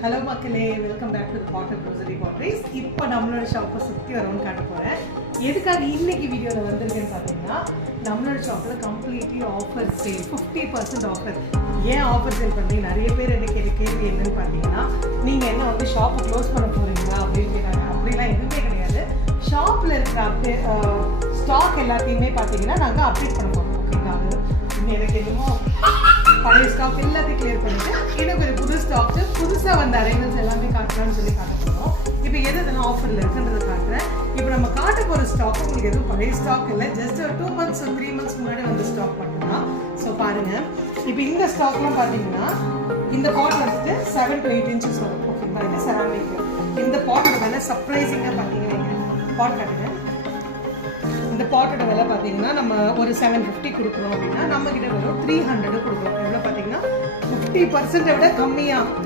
Hello மக்களே, welcome back to பாட்டர் grocery பாட்ரிஸ். இப்போ நம்மளோட ஷாப்பை சுற்றி வரவுன்னு காட்ட போகிறேன். எதுக்காக இன்னைக்கு வீடியோவில் வந்திருக்கேன்னு பார்த்தீங்கன்னா, நம்மளோட ஷாப்பில் கம்ப்ளீட்லி ஆஃபர் சேல், 50% ஆஃபர். ஏன் ஆஃபர் சேல் பண்ணி நிறைய பேர் என்ன கேள்வி என்னன்னு பார்த்தீங்கன்னா, நீங்கள் என்ன வந்து ஷாப்பை க்ளோஸ் பண்ண போகிறீங்களா அப்படின்னு கேட்குறாங்க. அப்படிலாம் எதுவுமே கிடையாது. ஷாப்பில் இருக்கிற ஸ்டாக் எல்லாத்தையுமே பார்த்தீங்கன்னா நாங்கள் அப்டேட் பண்ண போகிறோம். ஓகேங்களா? அது இன்னும் எனக்கு என்னமோ பழைய ஸ்டாக் எல்லாத்தையும் கிளியர் பண்ணிட்டு எனக்கு ஒரு புது ஸ்டாக்கு புதுசாக வந்த அரைவல்ஸ் எல்லாமே காட்டலாம்னு சொல்லி காட்ட போகிறோம். இப்போ எது இதெல்லாம் ஆஃபரில் இருக்குன்றதை காட்டுறேன். இப்போ நம்ம காட்ட போகிற ஸ்டாக் உங்களுக்கு எதுவும் பழைய ஸ்டாக் இல்லை, ஜஸ்ட் ஒரு 2 months 3 months முன்னாடி வந்த ஸ்டாக் மட்டும்தான். ஸோ பாருங்கள், இப்போ இந்த ஸ்டாக்லாம் பார்த்தீங்கன்னா இந்த பாட் வந்துட்டு 7 to 8 inches வரும். ஓகேங்களா? இது செராமிக். இந்த பாட்டோட விலை சர்ப்ரைசிங்காக பார்த்தீங்கன்னா பாட் காட்டுங்க. இந்த பாட்டோட விலை பார்த்தீங்கன்னா நம்ம ஒரு 750 கொடுக்குறோம் அப்படின்னா நம்ம கிட்ட வரும் 300 கொடுக்குறோம். எவ்வளோ பார்த்தீங்கன்னா 50% விட கம்மியாக